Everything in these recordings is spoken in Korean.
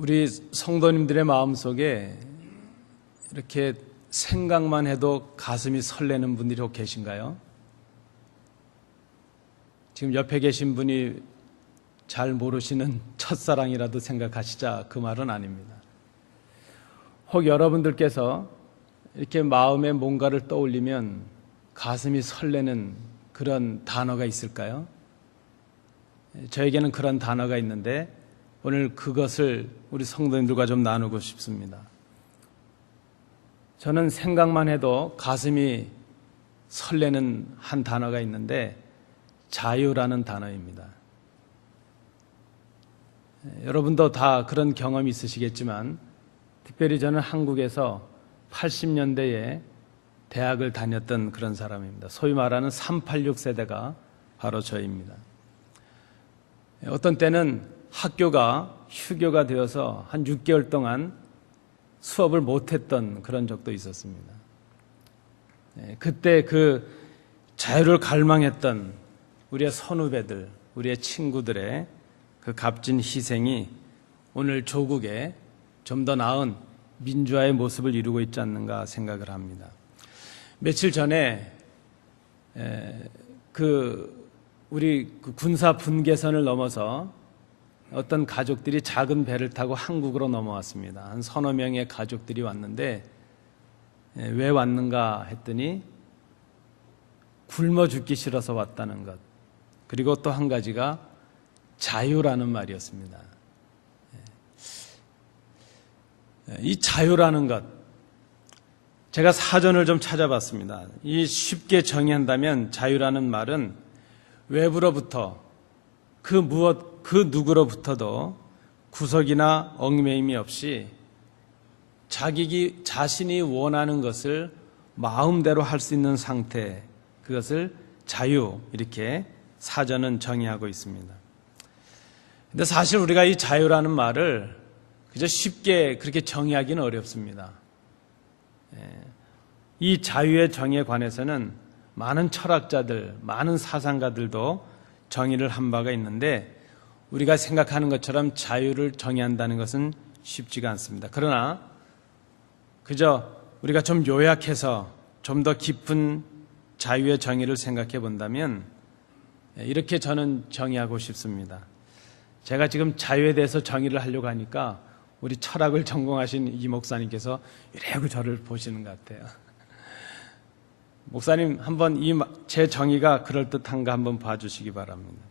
우리 성도님들의 마음속에 이렇게 생각만 해도 가슴이 설레는 분들이 혹 계신가요? 지금 옆에 계신 분이 잘 모르시는 첫사랑이라도 생각하시자 그 말은 아닙니다. 혹 여러분들께서 이렇게 마음에 뭔가를 떠올리면 가슴이 설레는 그런 단어가 있을까요? 저에게는 그런 단어가 있는데 오늘 그것을 우리 성도님들과 좀 나누고 싶습니다. 저는 생각만 해도 가슴이 설레는 한 단어가 있는데 자유라는 단어입니다. 여러분도 다 그런 경험이 있으시겠지만 특별히 저는 한국에서 80년대에 대학을 다녔던 그런 사람입니다. 소위 말하는 386 세대가 바로 저입니다. 어떤 때는 학교가 휴교가 되어서 한 6개월 동안 수업을 못했던 그런 적도 있었습니다. 그때 그 자유를 갈망했던 우리의 선후배들, 우리의 친구들의 그 값진 희생이 오늘 조국에 좀 더 나은 민주화의 모습을 이루고 있지 않는가 생각을 합니다. 며칠 전에 우리 군사 분계선을 넘어서 어떤 가족들이 작은 배를 타고 한국으로 넘어왔습니다. 한 서너 명의 가족들이 왔는데 왜 왔는가 했더니 굶어 죽기 싫어서 왔다는 것, 그리고 또 한 가지가 자유라는 말이었습니다. 이 자유라는 것, 제가 사전을 좀 찾아봤습니다. 이 쉽게 정의한다면 자유라는 말은 외부로부터 그 누구로부터도 구속이나 얽매임이 없이 자신이 원하는 것을 마음대로 할 수 있는 상태, 그것을 자유, 이렇게 사전은 정의하고 있습니다. 근데 사실 우리가 이 자유라는 말을 그저 쉽게 그렇게 정의하기는 어렵습니다. 이 자유의 정의에 관해서는 많은 철학자들, 많은 사상가들도 정의를 한 바가 있는데 우리가 생각하는 것처럼 자유를 정의한다는 것은 쉽지가 않습니다. 그러나 그저 우리가 좀 요약해서 좀 더 깊은 자유의 정의를 생각해 본다면 이렇게 저는 정의하고 싶습니다. 제가 지금 자유에 대해서 정의를 하려고 하니까 우리 철학을 전공하신 이 목사님께서 이래고 저를 보시는 것 같아요. 목사님 한번 제 정의가 그럴듯한가 한번 봐주시기 바랍니다.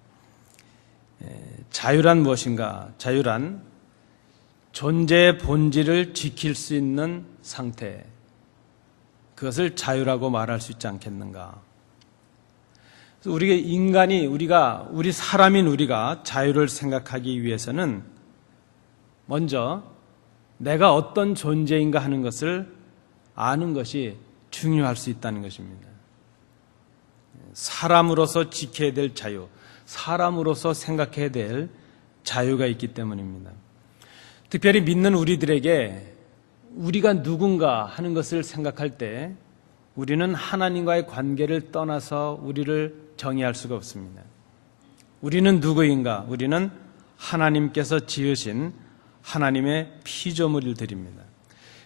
자유란 무엇인가? 자유란 존재의 본질을 지킬 수 있는 상태, 그것을 자유라고 말할 수 있지 않겠는가? 우리 사람인 우리가 자유를 생각하기 위해서는 먼저 내가 어떤 존재인가 하는 것을 아는 것이 중요할 수 있다는 것입니다. 사람으로서 지켜야 될 자유, 사람으로서 생각해야 될 자유가 있기 때문입니다. 특별히 믿는 우리들에게 우리가 누군가 하는 것을 생각할 때 우리는 하나님과의 관계를 떠나서 우리를 정의할 수가 없습니다. 우리는 누구인가? 우리는 하나님께서 지으신 하나님의 피조물들입니다.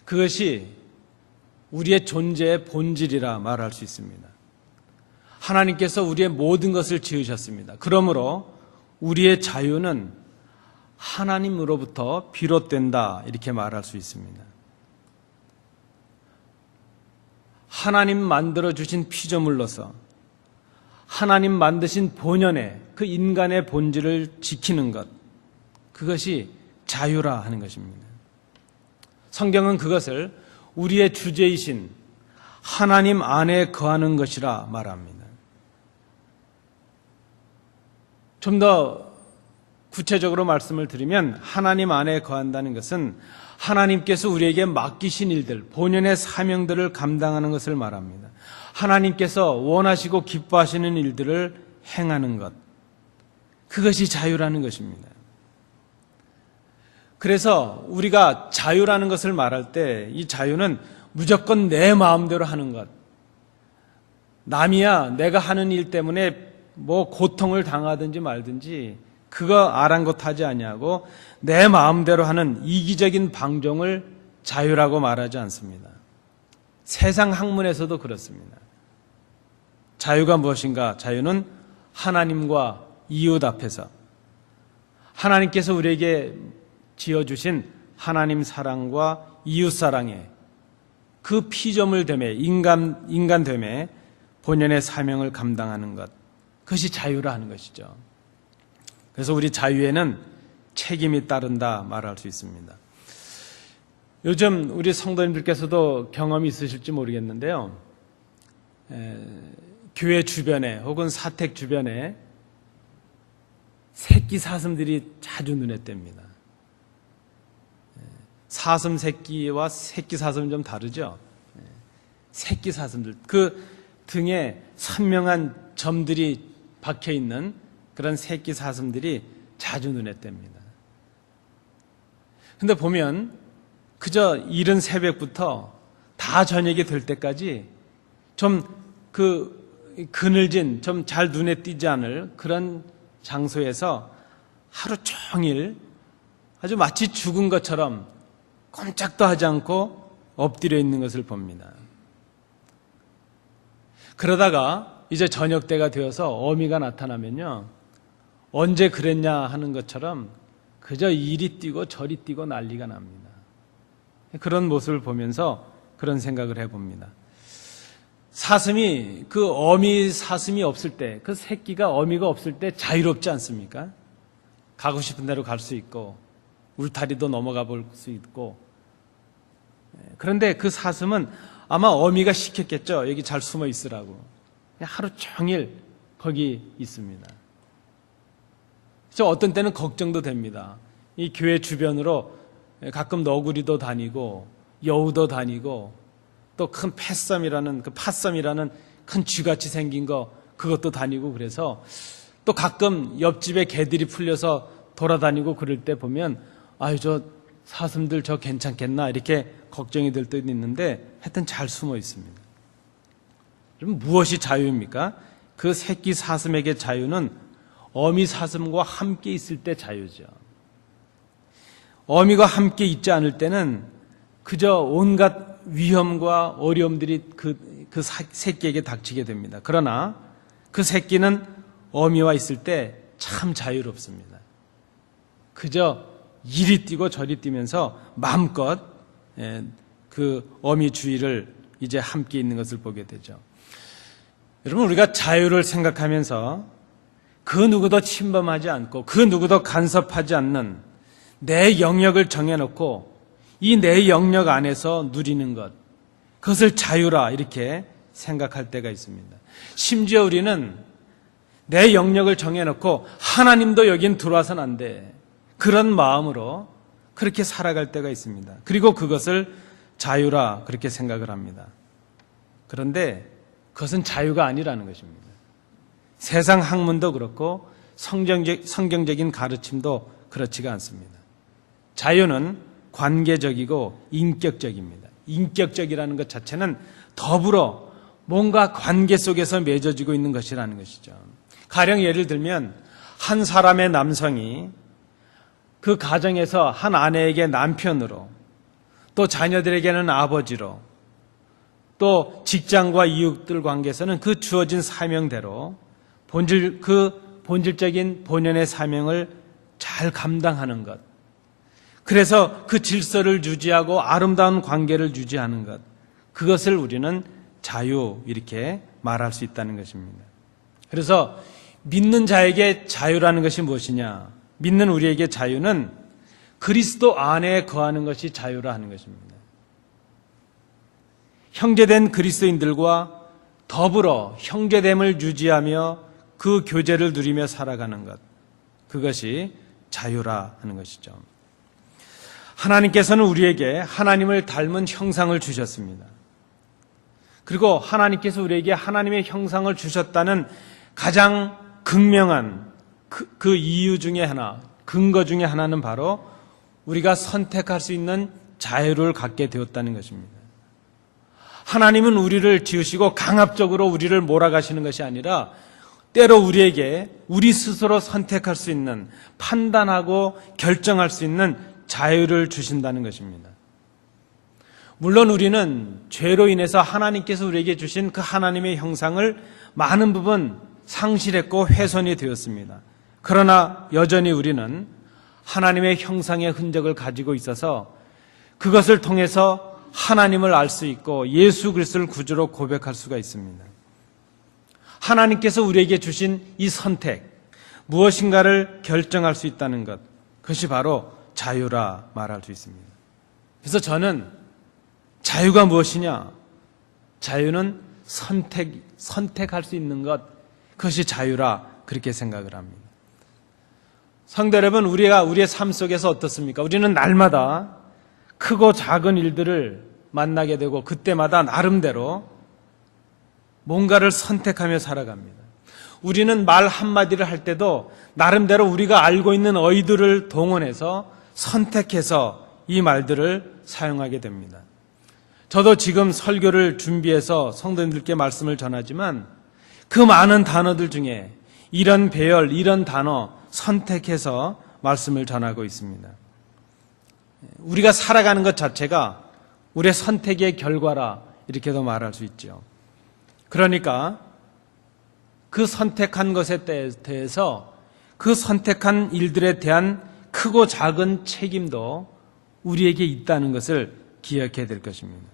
그것이 우리의 존재의 본질이라 말할 수 있습니다. 하나님께서 우리의 모든 것을 지으셨습니다. 그러므로 우리의 자유는 하나님으로부터 비롯된다, 이렇게 말할 수 있습니다. 하나님 만들어주신 피조물로서 하나님 만드신 본연의 그 인간의 본질을 지키는 것, 그것이 자유라 하는 것입니다. 성경은 그것을 우리의 주제이신 하나님 안에 거하는 것이라 말합니다. 좀 더 구체적으로 말씀을 드리면 하나님 안에 거한다는 것은 하나님께서 우리에게 맡기신 일들, 본연의 사명들을 감당하는 것을 말합니다. 하나님께서 원하시고 기뻐하시는 일들을 행하는 것, 그것이 자유라는 것입니다. 그래서 우리가 자유라는 것을 말할 때 이 자유는 무조건 내 마음대로 하는 것, 남이야 내가 하는 일 때문에 뭐 고통을 당하든지 말든지 그거 아랑곳하지 아니하고 내 마음대로 하는 이기적인 방종을 자유라고 말하지 않습니다. 세상 학문에서도 그렇습니다. 자유가 무엇인가? 자유는 하나님과 이웃 앞에서 하나님께서 우리에게 지어주신 하나님 사랑과 이웃 사랑에 그 피조물 됨에 인간 됨에 본연의 사명을 감당하는 것, 그것이 자유라 하는 것이죠. 그래서 우리 자유에는 책임이 따른다 말할 수 있습니다. 요즘 우리 성도님들께서도 경험이 있으실지 모르겠는데요. 교회 주변에 혹은 사택 주변에 새끼 사슴들이 자주 눈에 띕니다. 사슴 새끼와 새끼 사슴은 좀 다르죠. 새끼 사슴들, 그 등에 선명한 점들이 박혀 있는 그런 새끼 사슴들이 자주 눈에 띕니다. 근데 보면 그저 이른 새벽부터 다 저녁이 될 때까지 좀 그늘진, 좀 잘 눈에 띄지 않을 그런 장소에서 하루 종일 아주 마치 죽은 것처럼 꼼짝도 하지 않고 엎드려 있는 것을 봅니다. 그러다가 이제 저녁 때가 되어서 어미가 나타나면요, 언제 그랬냐 하는 것처럼 그저 이리 뛰고 저리 뛰고 난리가 납니다. 그런 모습을 보면서 그런 생각을 해봅니다. 사슴이, 그 어미 사슴이 없을 때, 그 새끼가 어미가 없을 때 자유롭지 않습니까? 가고 싶은 대로 갈 수 있고 울타리도 넘어가 볼 수 있고. 그런데 그 사슴은 아마 어미가 시켰겠죠. 여기 잘 숨어 있으라고. 하루 종일 거기 있습니다. 어떤 때는 걱정도 됩니다. 이 교회 주변으로 가끔 너구리도 다니고 여우도 다니고 또 큰 팥섬이라는 큰 쥐같이 생긴 그것도 다니고, 그래서 또 가끔 옆집에 개들이 풀려서 돌아다니고 그럴 때 보면 아유, 저 사슴들 저 괜찮겠나 이렇게 걱정이 될 때도 있는데 하여튼 잘 숨어 있습니다. 그럼 무엇이 자유입니까? 그 새끼 사슴에게 자유는 어미 사슴과 함께 있을 때 자유죠. 어미가 함께 있지 않을 때는 그저 온갖 위험과 어려움들이 그 새끼에게 닥치게 됩니다. 그러나 그 새끼는 어미와 있을 때 참 자유롭습니다. 그저 이리 뛰고 저리 뛰면서 마음껏 그 어미 주위를 이제 함께 있는 것을 보게 되죠. 여러분, 우리가 자유를 생각하면서 그 누구도 침범하지 않고 그 누구도 간섭하지 않는 내 영역을 정해놓고 이 내 영역 안에서 누리는 것, 그것을 자유라 이렇게 생각할 때가 있습니다. 심지어 우리는 내 영역을 정해놓고 하나님도 여긴 들어와서는 안 돼, 그런 마음으로 그렇게 살아갈 때가 있습니다. 그리고 그것을 자유라 그렇게 생각을 합니다. 그런데 그것은 자유가 아니라는 것입니다. 세상 학문도 그렇고 성경적인 가르침도 그렇지가 않습니다. 자유는 관계적이고 인격적입니다. 인격적이라는 것 자체는 더불어 뭔가 관계 속에서 맺어지고 있는 것이라는 것이죠. 가령 예를 들면 한 사람의 남성이 그 가정에서 한 아내에게 남편으로, 또 자녀들에게는 아버지로, 또 직장과 이웃들 관계에서는 그 주어진 사명대로 본질적인 본연의 사명을 잘 감당하는 것, 그래서 그 질서를 유지하고 아름다운 관계를 유지하는 것, 그것을 우리는 자유 이렇게 말할 수 있다는 것입니다. 그래서 믿는 자에게 자유라는 것이 무엇이냐? 믿는 우리에게 자유는 그리스도 안에 거하는 것이 자유라 하는 것입니다. 형제된 그리스도인들과 더불어 형제됨을 유지하며 그 교제를 누리며 살아가는 것, 그것이 자유라 하는 것이죠. 하나님께서는 우리에게 하나님을 닮은 형상을 주셨습니다. 그리고 하나님께서 우리에게 하나님의 형상을 주셨다는 가장 극명한 그 이유 중에 하나, 근거 중에 하나는 바로 우리가 선택할 수 있는 자유를 갖게 되었다는 것입니다. 하나님은 우리를 지으시고 강압적으로 우리를 몰아가시는 것이 아니라 때로 우리에게 우리 스스로 선택할 수 있는, 판단하고 결정할 수 있는 자유를 주신다는 것입니다. 물론 우리는 죄로 인해서 하나님께서 우리에게 주신 그 하나님의 형상을 많은 부분 상실했고 훼손이 되었습니다. 그러나 여전히 우리는 하나님의 형상의 흔적을 가지고 있어서 그것을 통해서 하나님을 알 수 있고 예수 그리스도를 구주로 고백할 수가 있습니다. 하나님께서 우리에게 주신 이 선택, 무엇인가를 결정할 수 있다는 것, 그것이 바로 자유라 말할 수 있습니다. 그래서 저는 자유가 무엇이냐? 자유는 선택할 수 있는 것, 그것이 자유라 그렇게 생각을 합니다. 성도 여러분, 우리가 우리의 삶 속에서 어떻습니까? 우리는 날마다 크고 작은 일들을 만나게 되고 그때마다 나름대로 뭔가를 선택하며 살아갑니다. 우리는 말 한마디를 할 때도 나름대로 우리가 알고 있는 어휘들을 동원해서 선택해서 이 말들을 사용하게 됩니다. 저도 지금 설교를 준비해서 성도님들께 말씀을 전하지만 그 많은 단어들 중에 이런 배열, 이런 단어 선택해서 말씀을 전하고 있습니다. 우리가 살아가는 것 자체가 우리의 선택의 결과라 이렇게도 말할 수 있죠. 그러니까 그 선택한 것에 대해서 그 선택한 일들에 대한 크고 작은 책임도 우리에게 있다는 것을 기억해야 될 것입니다.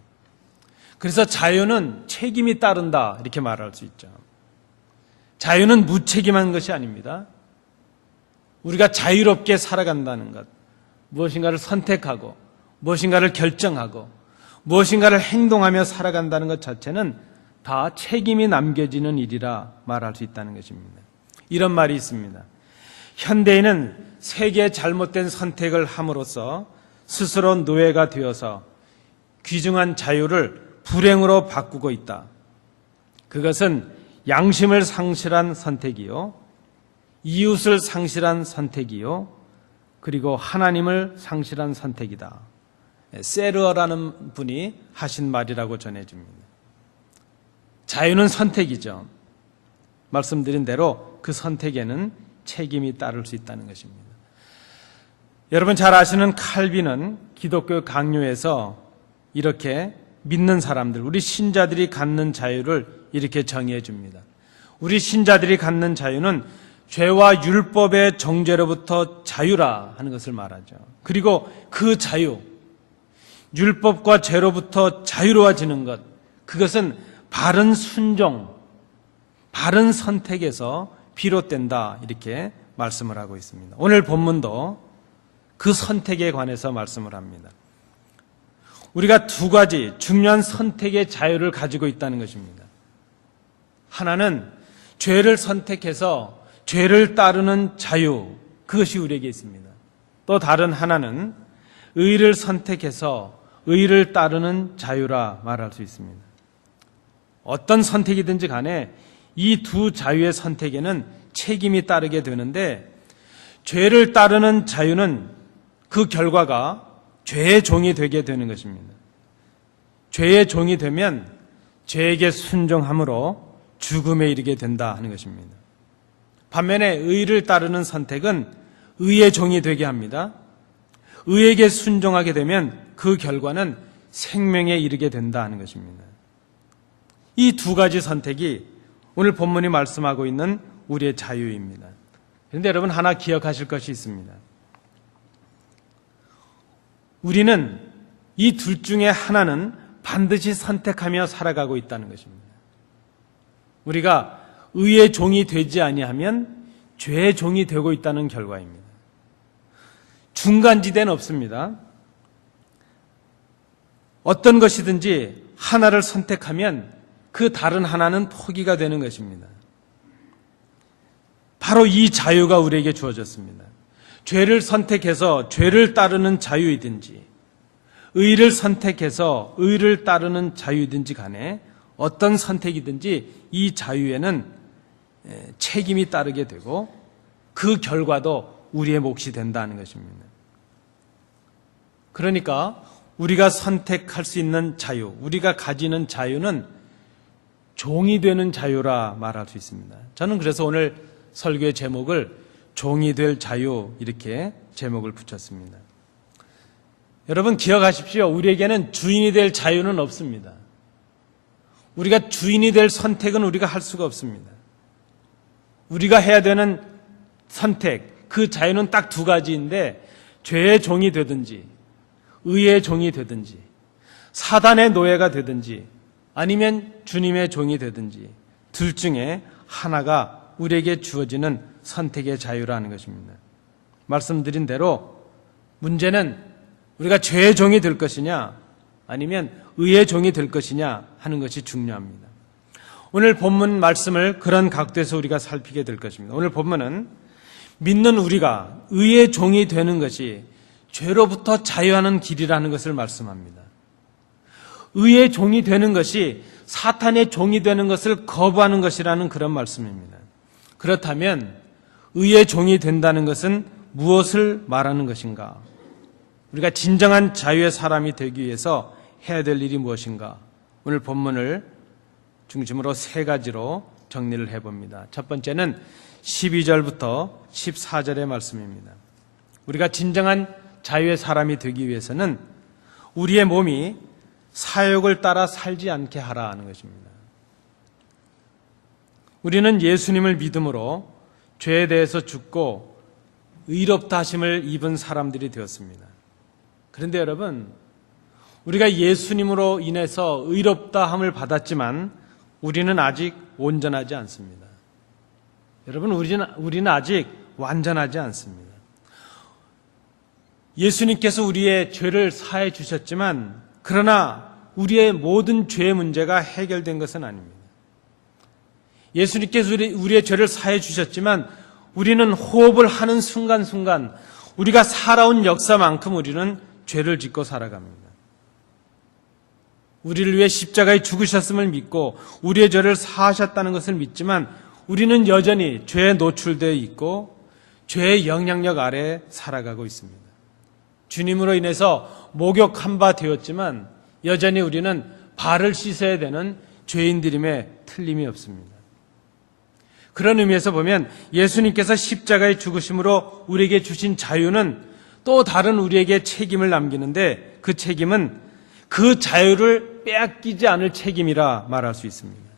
그래서 자유는 책임이 따른다 이렇게 말할 수 있죠. 자유는 무책임한 것이 아닙니다. 우리가 자유롭게 살아간다는 것, 무엇인가를 선택하고 무엇인가를 결정하고 무엇인가를 행동하며 살아간다는 것 자체는 다 책임이 남겨지는 일이라 말할 수 있다는 것입니다. 이런 말이 있습니다. 현대인은 세계의 잘못된 선택을 함으로써 스스로 노예가 되어서 귀중한 자유를 불행으로 바꾸고 있다. 그것은 양심을 상실한 선택이요, 이웃을 상실한 선택이요, 그리고 하나님을 상실한 선택이다. 세르어라는 분이 하신 말이라고 전해집니다. 자유는 선택이죠. 말씀드린 대로 그 선택에는 책임이 따를 수 있다는 것입니다. 여러분 잘 아시는 칼빈은 기독교 강요에서 이렇게 믿는 사람들, 우리 신자들이 갖는 자유를 이렇게 정의해 줍니다. 우리 신자들이 갖는 자유는 죄와 율법의 정죄로부터 자유라 하는 것을 말하죠. 그리고 그 자유, 율법과 죄로부터 자유로워지는 것, 그것은 바른 순종, 바른 선택에서 비롯된다 이렇게 말씀을 하고 있습니다. 오늘 본문도 그 선택에 관해서 말씀을 합니다. 우리가 두 가지 중요한 선택의 자유를 가지고 있다는 것입니다. 하나는 죄를 선택해서 죄를 따르는 자유, 그것이 우리에게 있습니다. 또 다른 하나는 의를 선택해서 의를 따르는 자유라 말할 수 있습니다. 어떤 선택이든지 간에 이 두 자유의 선택에는 책임이 따르게 되는데, 죄를 따르는 자유는 그 결과가 죄의 종이 되게 되는 것입니다. 죄의 종이 되면 죄에게 순종함으로 죽음에 이르게 된다 하는 것입니다. 반면에 의를 따르는 선택은 의의 종이 되게 합니다. 의에게 순종하게 되면 그 결과는 생명에 이르게 된다 하는 것입니다. 이 두 가지 선택이 오늘 본문이 말씀하고 있는 우리의 자유입니다. 그런데 여러분 하나 기억하실 것이 있습니다. 우리는 이 둘 중에 하나는 반드시 선택하며 살아가고 있다는 것입니다. 우리가 의의 종이 되지 아니하면 죄의 종이 되고 있다는 결과입니다. 중간지대는 없습니다. 어떤 것이든지 하나를 선택하면 그 다른 하나는 포기가 되는 것입니다. 바로 이 자유가 우리에게 주어졌습니다. 죄를 선택해서 죄를 따르는 자유이든지 의를 선택해서 의를 따르는 자유이든지 간에 어떤 선택이든지 이 자유에는 책임이 따르게 되고 그 결과도 우리의 몫이 된다는 것입니다. 그러니까 우리가 선택할 수 있는 자유, 우리가 가지는 자유는 종이 되는 자유라 말할 수 있습니다. 저는 그래서 오늘 설교의 제목을 종이 될 자유 이렇게 제목을 붙였습니다. 여러분 기억하십시오. 우리에게는 주인이 될 자유는 없습니다. 우리가 주인이 될 선택은 우리가 할 수가 없습니다. 우리가 해야 되는 선택, 그 자유는 딱 두 가지인데 죄의 종이 되든지 의의 종이 되든지 사단의 노예가 되든지 아니면 주님의 종이 되든지 둘 중에 하나가 우리에게 주어지는 선택의 자유라는 것입니다. 말씀드린 대로 문제는 우리가 죄의 종이 될 것이냐 아니면 의의 종이 될 것이냐 하는 것이 중요합니다. 오늘 본문 말씀을 그런 각도에서 우리가 살피게 될 것입니다. 오늘 본문은 믿는 우리가 의의 종이 되는 것이 죄로부터 자유하는 길이라는 것을 말씀합니다. 의의 종이 되는 것이 사탄의 종이 되는 것을 거부하는 것이라는 그런 말씀입니다. 그렇다면 의의 종이 된다는 것은 무엇을 말하는 것인가? 우리가 진정한 자유의 사람이 되기 위해서 해야 될 일이 무엇인가? 오늘 본문을 중심으로 세 가지로 정리를 해봅니다. 첫 번째는 12절부터 14절의 말씀입니다. 우리가 진정한 자유의 사람이 되기 위해서는 우리의 몸이 사욕을 따라 살지 않게 하라 하는 것입니다. 우리는 예수님을 믿음으로 죄에 대해서 죽고 의롭다 하심을 입은 사람들이 되었습니다. 그런데 여러분, 우리가 예수님으로 인해서 의롭다 함을 받았지만 우리는 아직 온전하지 않습니다. 여러분, 우리는 아직 완전하지 않습니다. 예수님께서 우리의 죄를 사해 주셨지만 그러나 우리의 모든 죄의 문제가 해결된 것은 아닙니다. 예수님께서 우리의 죄를 사해 주셨지만 우리는 호흡을 하는 순간순간 우리가 살아온 역사만큼 우리는 죄를 짓고 살아갑니다. 우리를 위해 십자가에 죽으셨음을 믿고 우리의 죄를 사하셨다는 것을 믿지만 우리는 여전히 죄에 노출되어 있고 죄의 영향력 아래 살아가고 있습니다. 주님으로 인해서 목욕한 바 되었지만 여전히 우리는 발을 씻어야 되는 죄인들임에 틀림이 없습니다. 그런 의미에서 보면 예수님께서 십자가의 죽으심으로 우리에게 주신 자유는 또 다른 우리에게 책임을 남기는데 그 책임은 그 자유를 빼앗기지 않을 책임이라 말할 수 있습니다.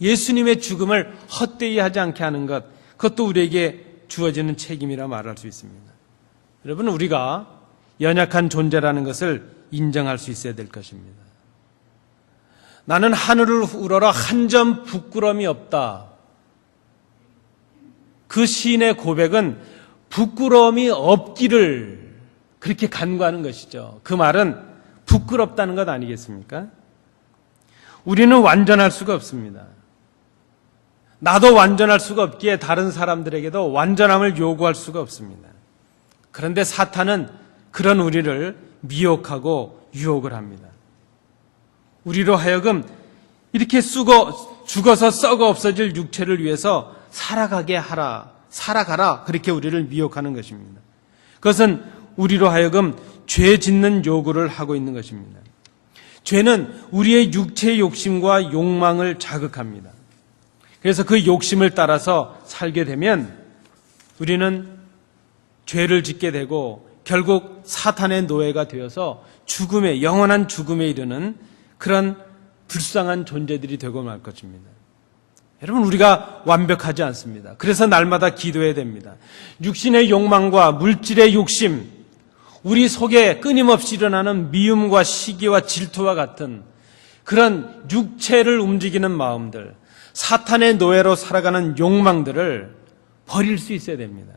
예수님의 죽음을 헛되이 하지 않게 하는 것, 그것도 우리에게 주어지는 책임이라 말할 수 있습니다. 여러분, 우리가 연약한 존재라는 것을 인정할 수 있어야 될 것입니다. 나는 하늘을 우러러 한 점 부끄러움이 없다. 그 시인의 고백은 부끄러움이 없기를 그렇게 간구하는 것이죠. 그 말은 부끄럽다는 것 아니겠습니까? 우리는 완전할 수가 없습니다. 나도 완전할 수가 없기에 다른 사람들에게도 완전함을 요구할 수가 없습니다. 그런데 사탄은 그런 우리를 미혹하고 유혹을 합니다. 우리로 하여금 이렇게 죽어서 썩어 없어질 육체를 위해서 살아가게 하라, 살아가라, 그렇게 우리를 미혹하는 것입니다. 그것은 우리로 하여금 죄 짓는 요구를 하고 있는 것입니다. 죄는 우리의 육체의 욕심과 욕망을 자극합니다. 그래서 그 욕심을 따라서 살게 되면 우리는 죄를 짓게 되고 결국 사탄의 노예가 되어서 죽음에, 영원한 죽음에 이르는 그런 불쌍한 존재들이 되고 말 것입니다. 여러분, 우리가 완벽하지 않습니다. 그래서 날마다 기도해야 됩니다. 육신의 욕망과 물질의 욕심, 우리 속에 끊임없이 일어나는 미움과 시기와 질투와 같은 그런 육체를 움직이는 마음들, 사탄의 노예로 살아가는 욕망들을 버릴 수 있어야 됩니다.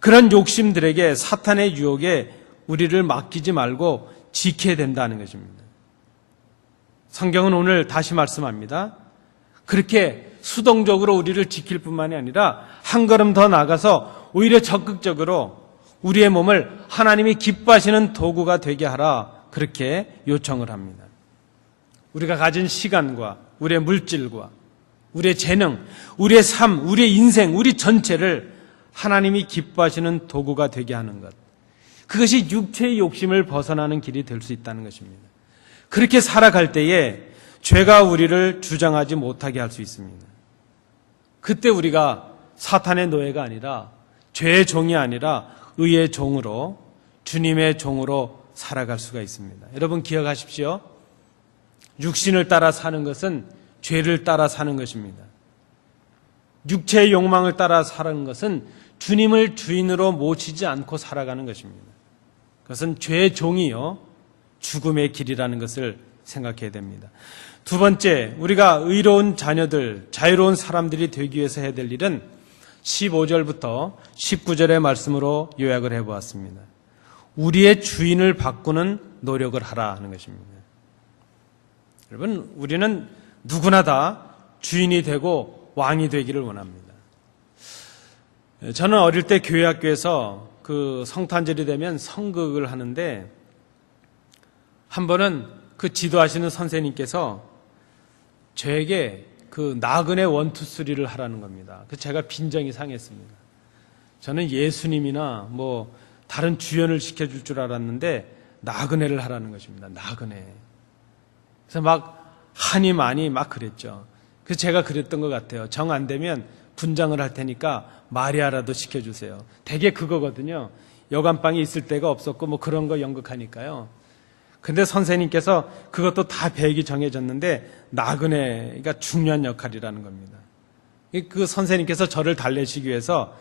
그런 욕심들에게, 사탄의 유혹에 우리를 맡기지 말고 지켜야 된다는 것입니다. 성경은 오늘 다시 말씀합니다. 그렇게 수동적으로 우리를 지킬 뿐만이 아니라 한 걸음 더 나가서 오히려 적극적으로 우리의 몸을 하나님이 기뻐하시는 도구가 되게 하라, 그렇게 요청을 합니다. 우리가 가진 시간과 우리의 물질과 우리의 재능, 우리의 삶, 우리의 인생, 우리 전체를 하나님이 기뻐하시는 도구가 되게 하는 것, 그것이 육체의 욕심을 벗어나는 길이 될 수 있다는 것입니다. 그렇게 살아갈 때에 죄가 우리를 주장하지 못하게 할 수 있습니다. 그때 우리가 사탄의 노예가 아니라, 죄의 종이 아니라 의의 종으로, 주님의 종으로 살아갈 수가 있습니다. 여러분 기억하십시오. 육신을 따라 사는 것은 죄를 따라 사는 것입니다. 육체의 욕망을 따라 사는 것은 주님을 주인으로 모시지 않고 살아가는 것입니다. 그것은 죄의 종이요 죽음의 길이라는 것을 생각해야 됩니다. 두 번째, 우리가 의로운 자녀들, 자유로운 사람들이 되기 위해서 해야 될 일은 15절부터 19절의 말씀으로 요약을 해보았습니다. 우리의 주인을 바꾸는 노력을 하라 하는 것입니다. 여러분, 우리는 누구나 다 주인이 되고 왕이 되기를 원합니다. 저는 어릴 때 교회 학교에서 그 성탄절이 되면 성극을 하는데, 한 번은 그 지도하시는 선생님께서 저에게 그 나그네 1, 2, 3를 하라는 겁니다. 그래서 제가 빈정이 상했습니다. 저는 예수님이나 뭐 다른 주연을 시켜줄 줄 알았는데 나그네를 하라는 것입니다. 나그네. 그래서 막 한이 많이 막 그랬죠. 그래서 제가 그랬던 것 같아요. 정 안 되면 분장을 할 테니까 마리아라도 시켜주세요. 대개 그거거든요. 여관방에 있을 데가 없었고 뭐 그런 거 연극하니까요. 근데 선생님께서 그것도 다 배역이 정해졌는데 나그네가 중요한 역할이라는 겁니다. 그 선생님께서 저를 달래시기 위해서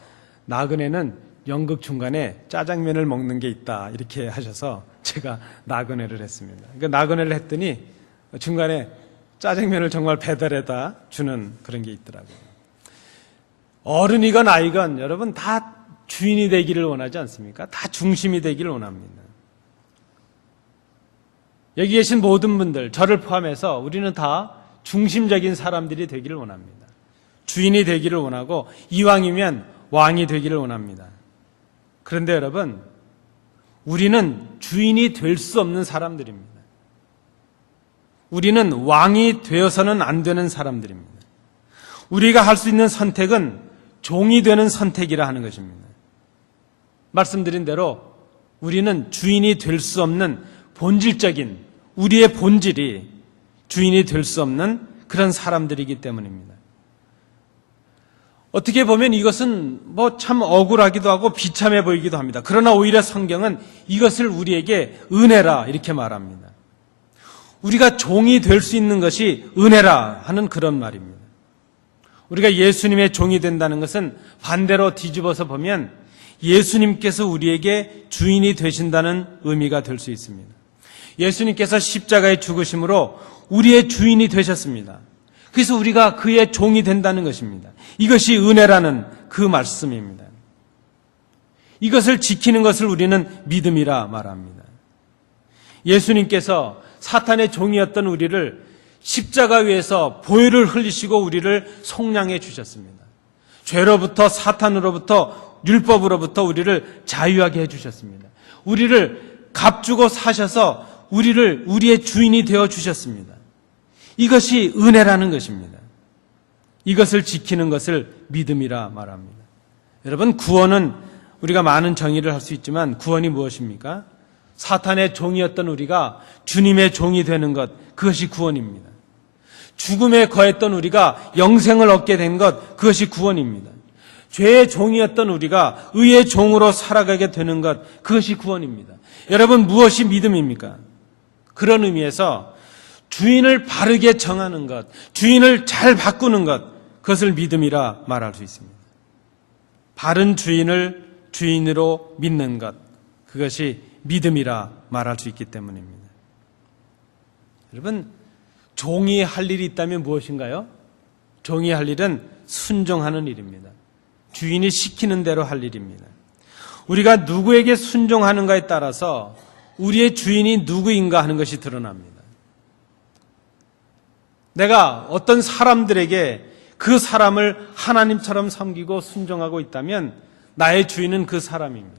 나그네는 연극 중간에 짜장면을 먹는 게 있다 이렇게 하셔서 제가 나그네를 했습니다. 그러니까 나그네를 했더니 중간에 짜장면을 정말 배달해다 주는 그런 게 있더라고요. 어른이건 아이건 여러분 다 주인이 되기를 원하지 않습니까? 다 중심이 되기를 원합니다. 여기 계신 모든 분들, 저를 포함해서 우리는 다 중심적인 사람들이 되기를 원합니다. 주인이 되기를 원하고 이왕이면 왕이 되기를 원합니다. 그런데 여러분, 우리는 주인이 될 수 없는 사람들입니다. 우리는 왕이 되어서는 안 되는 사람들입니다. 우리가 할 수 있는 선택은 종이 되는 선택이라 하는 것입니다. 말씀드린 대로 우리는 주인이 될 수 없는 본질적인 우리의 본질이 주인이 될 수 없는 그런 사람들이기 때문입니다. 어떻게 보면 이것은 뭐 참 억울하기도 하고 비참해 보이기도 합니다. 그러나 오히려 성경은 이것을 우리에게 은혜라 이렇게 말합니다. 우리가 종이 될 수 있는 것이 은혜라 하는 그런 말입니다. 우리가 예수님의 종이 된다는 것은 반대로 뒤집어서 보면 예수님께서 우리에게 주인이 되신다는 의미가 될 수 있습니다. 예수님께서 십자가의 죽으심으로 우리의 주인이 되셨습니다. 그래서 우리가 그의 종이 된다는 것입니다. 이것이 은혜라는 그 말씀입니다. 이것을 지키는 것을 우리는 믿음이라 말합니다. 예수님께서 사탄의 종이었던 우리를 십자가 위에서 보혈을 흘리시고 우리를 속량해 주셨습니다. 죄로부터 사탄으로부터 율법으로부터 우리를 자유하게 해주셨습니다. 우리를 값주고 사셔서 우리를 우리의 주인이 되어 주셨습니다. 이것이 은혜라는 것입니다. 이것을 지키는 것을 믿음이라 말합니다. 여러분, 구원은 우리가 많은 정의를 할 수 있지만 구원이 무엇입니까? 사탄의 종이었던 우리가 주님의 종이 되는 것, 그것이 구원입니다. 죽음에 거했던 우리가 영생을 얻게 된 것, 그것이 구원입니다. 죄의 종이었던 우리가 의의 종으로 살아가게 되는 것, 그것이 구원입니다. 여러분, 무엇이 믿음입니까? 그런 의미에서 주인을 바르게 정하는 것, 주인을 잘 바꾸는 것, 그것을 믿음이라 말할 수 있습니다. 바른 주인을 주인으로 믿는 것, 그것이 믿음이라 말할 수 있기 때문입니다. 여러분, 종이 할 일이 있다면 무엇인가요? 종이 할 일은 순종하는 일입니다. 주인이 시키는 대로 할 일입니다. 우리가 누구에게 순종하는가에 따라서 우리의 주인이 누구인가 하는 것이 드러납니다. 내가 어떤 사람들에게 그 사람을 하나님처럼 섬기고 순종하고 있다면 나의 주인은 그 사람입니다.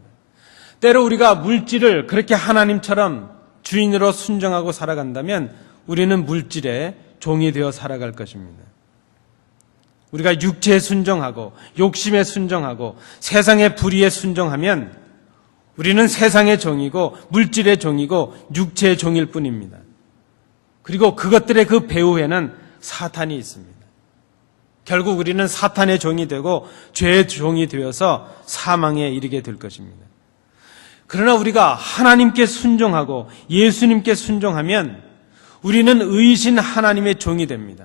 때로 우리가 물질을 그렇게 하나님처럼 주인으로 순종하고 살아간다면 우리는 물질의 종이 되어 살아갈 것입니다. 우리가 육체에 순종하고 욕심에 순종하고 세상의 불의에 순종하면 우리는 세상의 종이고 물질의 종이고 육체의 종일 뿐입니다. 그리고 그것들의 그 배후에는 사탄이 있습니다. 결국 우리는 사탄의 종이 되고 죄의 종이 되어서 사망에 이르게 될 것입니다. 그러나 우리가 하나님께 순종하고 예수님께 순종하면 우리는 의이신 하나님의 종이 됩니다.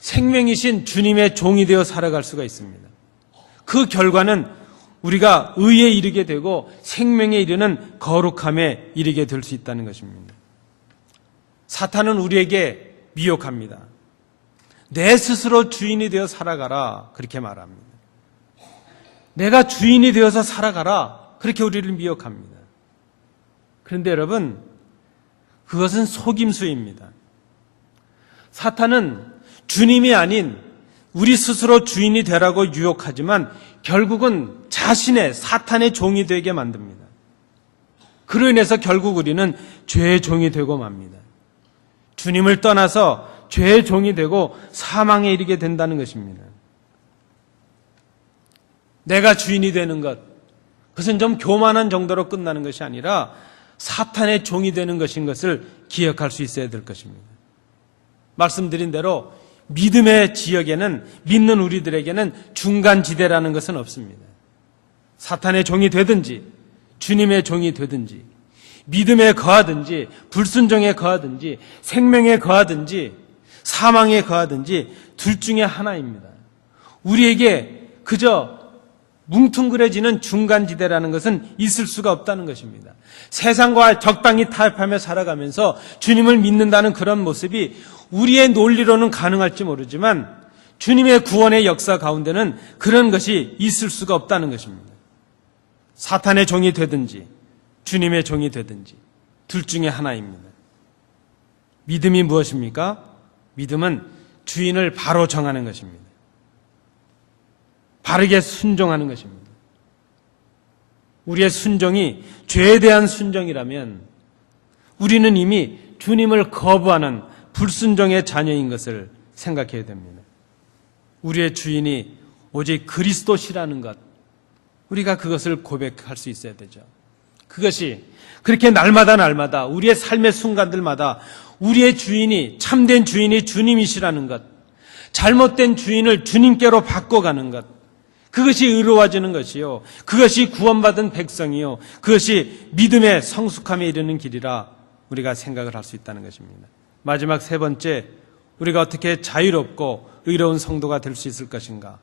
생명이신 주님의 종이 되어 살아갈 수가 있습니다. 그 결과는 우리가 의에 이르게 되고 생명에 이르는 거룩함에 이르게 될 수 있다는 것입니다. 사탄은 우리에게 미혹합니다. 내 스스로 주인이 되어 살아가라, 그렇게 말합니다. 내가 주인이 되어서 살아가라, 그렇게 우리를 미혹합니다. 그런데 여러분, 그것은 속임수입니다. 사탄은 주님이 아닌 우리 스스로 주인이 되라고 유혹하지만 결국은 자신의 사탄의 종이 되게 만듭니다. 그로 인해서 결국 우리는 죄의 종이 되고 맙니다. 주님을 떠나서 죄의 종이 되고 사망에 이르게 된다는 것입니다. 내가 주인이 되는 것, 그것은 좀 교만한 정도로 끝나는 것이 아니라 사탄의 종이 되는 것인 것을 기억할 수 있어야 될 것입니다. 말씀드린 대로 믿음의 지역에는, 믿는 우리들에게는 중간지대라는 것은 없습니다. 사탄의 종이 되든지 주님의 종이 되든지 믿음에 거하든지 불순종에 거하든지 생명에 거하든지 사망에 거하든지 둘 중에 하나입니다. 우리에게 그저 뭉퉁그려지는 중간지대라는 것은 있을 수가 없다는 것입니다. 세상과 적당히 타협하며 살아가면서 주님을 믿는다는 그런 모습이 우리의 논리로는 가능할지 모르지만 주님의 구원의 역사 가운데는 그런 것이 있을 수가 없다는 것입니다. 사탄의 종이 되든지 주님의 종이 되든지 둘 중에 하나입니다. 믿음이 무엇입니까? 믿음은 주인을 바로 정하는 것입니다. 바르게 순종하는 것입니다. 우리의 순종이 죄에 대한 순종이라면 우리는 이미 주님을 거부하는 불순종의 자녀인 것을 생각해야 됩니다. 우리의 주인이 오직 그리스도시라는 것, 우리가 그것을 고백할 수 있어야 되죠. 그것이 그렇게 날마다 우리의 삶의 순간들마다 우리의 주인이, 참된 주인이 주님이시라는 것, 잘못된 주인을 주님께로 바꿔가는 것, 그것이 의로워지는 것이요, 그것이 구원받은 백성이요, 그것이 믿음의 성숙함에 이르는 길이라 우리가 생각을 할 수 있다는 것입니다. 마지막 세 번째, 우리가 어떻게 자유롭고 의로운 성도가 될 수 있을 것인가?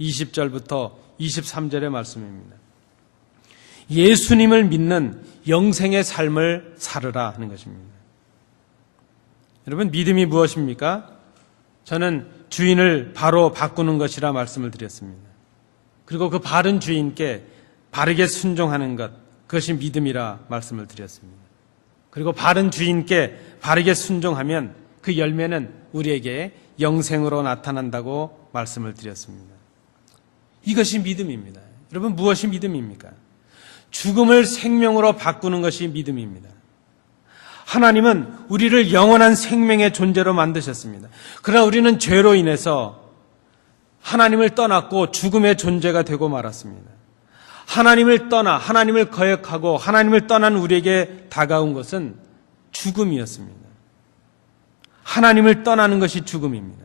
20절부터 23절의 말씀입니다. 예수님을 믿는 영생의 삶을 살으라 하는 것입니다. 여러분, 믿음이 무엇입니까? 저는 주인을 바로 바꾸는 것이라 말씀을 드렸습니다. 그리고 그 바른 주인께 바르게 순종하는 것, 그것이 믿음이라 말씀을 드렸습니다. 그리고 바른 주인께 바르게 순종하면 그 열매는 우리에게 영생으로 나타난다고 말씀을 드렸습니다. 이것이 믿음입니다. 여러분, 무엇이 믿음입니까? 죽음을 생명으로 바꾸는 것이 믿음입니다. 하나님은 우리를 영원한 생명의 존재로 만드셨습니다. 그러나 우리는 죄로 인해서 하나님을 떠났고 죽음의 존재가 되고 말았습니다. 하나님을 떠나 하나님을 거역하고 하나님을 떠난 우리에게 다가온 것은 죽음이었습니다. 하나님을 떠나는 것이 죽음입니다.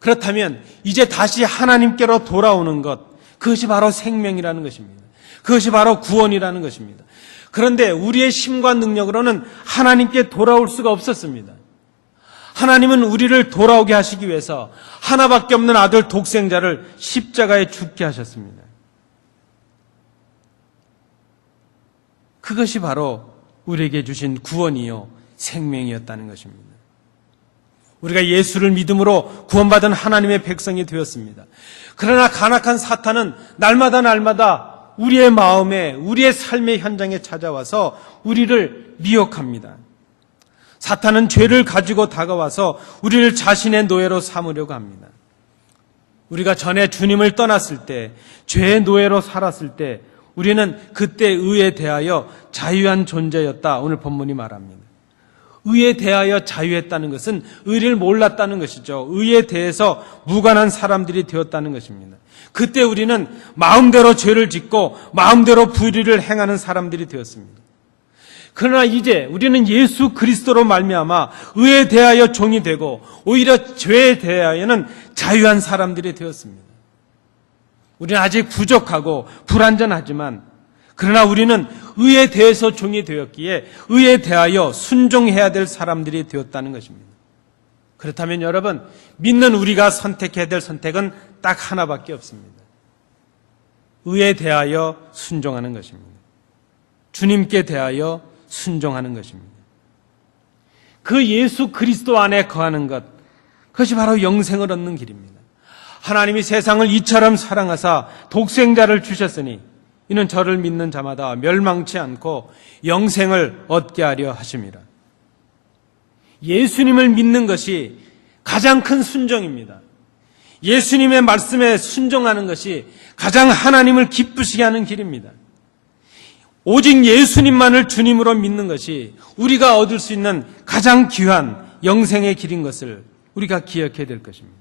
그렇다면 이제 다시 하나님께로 돌아오는 것, 그것이 바로 생명이라는 것입니다. 그것이 바로 구원이라는 것입니다. 그런데 우리의 힘과 능력으로는 하나님께 돌아올 수가 없었습니다. 하나님은 우리를 돌아오게 하시기 위해서 하나밖에 없는 아들 독생자를 십자가에 죽게 하셨습니다. 그것이 바로 우리에게 주신 구원이요 생명이었다는 것입니다. 우리가 예수를 믿음으로 구원받은 하나님의 백성이 되었습니다. 그러나 간악한 사탄은 날마다 우리의 마음에, 우리의 삶의 현장에 찾아와서 우리를 미혹합니다. 사탄은 죄를 가지고 다가와서 우리를 자신의 노예로 삼으려고 합니다. 우리가 전에 주님을 떠났을 때, 죄의 노예로 살았을 때 우리는 그때 의에 대하여 자유한 존재였다. 오늘 본문이 말합니다. 의에 대하여 자유했다는 것은 의를 몰랐다는 것이죠. 의에 대해서 무관한 사람들이 되었다는 것입니다. 그때 우리는 마음대로 죄를 짓고 마음대로 불의를 행하는 사람들이 되었습니다. 그러나 이제 우리는 예수 그리스도로 말미암아 의에 대하여 종이 되고 오히려 죄에 대하여는 자유한 사람들이 되었습니다. 우리는 아직 부족하고 불완전하지만 그러나 우리는 의에 대해서 종이 되었기에 의에 대하여 순종해야 될 사람들이 되었다는 것입니다. 그렇다면 여러분, 믿는 우리가 선택해야 될 선택은 딱 하나밖에 없습니다. 의에 대하여 순종하는 것입니다. 주님께 대하여 순종하는 것입니다. 그 예수 그리스도 안에 거하는 것, 그것이 바로 영생을 얻는 길입니다. 하나님이 세상을 이처럼 사랑하사 독생자를 주셨으니 이는 저를 믿는 자마다 멸망치 않고 영생을 얻게 하려 하심이라. 예수님을 믿는 것이 가장 큰 순종입니다. 예수님의 말씀에 순종하는 것이 가장 하나님을 기쁘시게 하는 길입니다. 오직 예수님만을 주님으로 믿는 것이 우리가 얻을 수 있는 가장 귀한 영생의 길인 것을 우리가 기억해야 될 것입니다.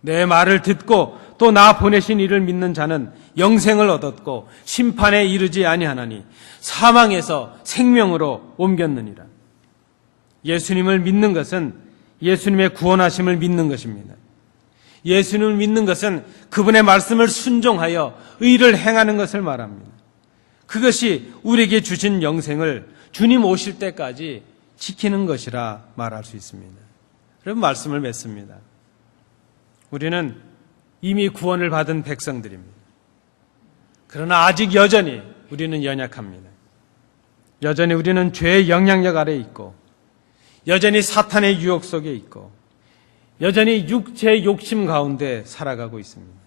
내 말을 듣고 또 나 보내신 이를 믿는 자는 영생을 얻었고 심판에 이르지 아니하나니 사망에서 생명으로 옮겼느니라. 예수님을 믿는 것은 예수님의 구원하심을 믿는 것입니다. 예수님을 믿는 것은 그분의 말씀을 순종하여 의를 행하는 것을 말합니다. 그것이 우리에게 주신 영생을 주님 오실 때까지 지키는 것이라 말할 수 있습니다. 여러분, 말씀을 맺습니다. 우리는 이미 구원을 받은 백성들입니다. 그러나 아직 여전히 우리는 연약합니다. 여전히 우리는 죄의 영향력 아래에 있고 여전히 사탄의 유혹 속에 있고 여전히 육체의 욕심 가운데 살아가고 있습니다.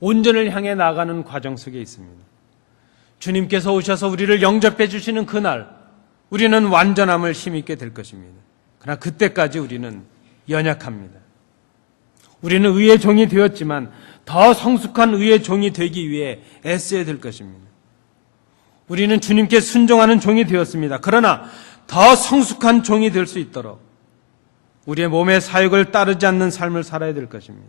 온전을 향해 나가는 과정 속에 있습니다. 주님께서 오셔서 우리를 영접해 주시는 그날 우리는 완전함을 힘입게 될 것입니다. 그러나 그때까지 우리는 연약합니다. 우리는 의의 종이 되었지만 더 성숙한 의의 종이 되기 위해 애써야 될 것입니다. 우리는 주님께 순종하는 종이 되었습니다. 그러나 더 성숙한 종이 될 수 있도록 우리의 몸의 사욕을 따르지 않는 삶을 살아야 될 것입니다.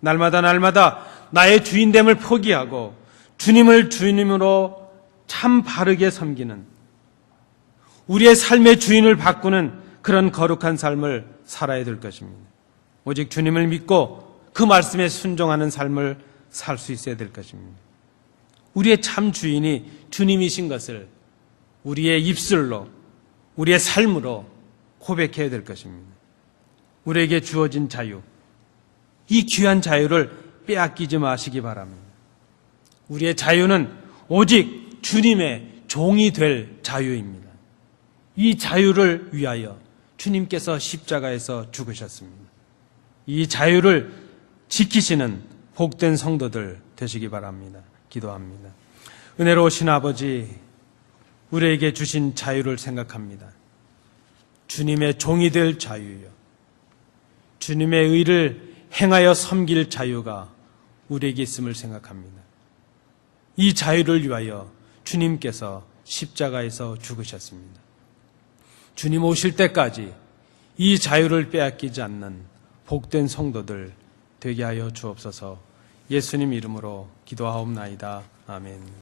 날마다 나의 주인됨을 포기하고 주님을 주님으로 참 바르게 섬기는 우리의 삶의 주인을 바꾸는 그런 거룩한 삶을 살아야 될 것입니다. 오직 주님을 믿고 그 말씀에 순종하는 삶을 살 수 있어야 될 것입니다. 우리의 참 주인이 주님이신 것을 우리의 입술로 우리의 삶으로 고백해야 될 것입니다. 우리에게 주어진 자유, 이 귀한 자유를 빼앗기지 마시기 바랍니다. 우리의 자유는 오직 주님의 종이 될 자유입니다. 이 자유를 위하여 주님께서 십자가에서 죽으셨습니다. 이 자유를 지키시는 복된 성도들 되시기 바랍니다. 기도합니다. 은혜로우신 아버지, 우리에게 주신 자유를 생각합니다. 주님의 종이 될 자유요, 주님의 의를 행하여 섬길 자유가 우리에게 있음을 생각합니다. 이 자유를 위하여 주님께서 십자가에서 죽으셨습니다. 주님 오실 때까지 이 자유를 빼앗기지 않는 복된 성도들 되게 하여 주옵소서. 예수님 이름으로 기도하옵나이다. 아멘.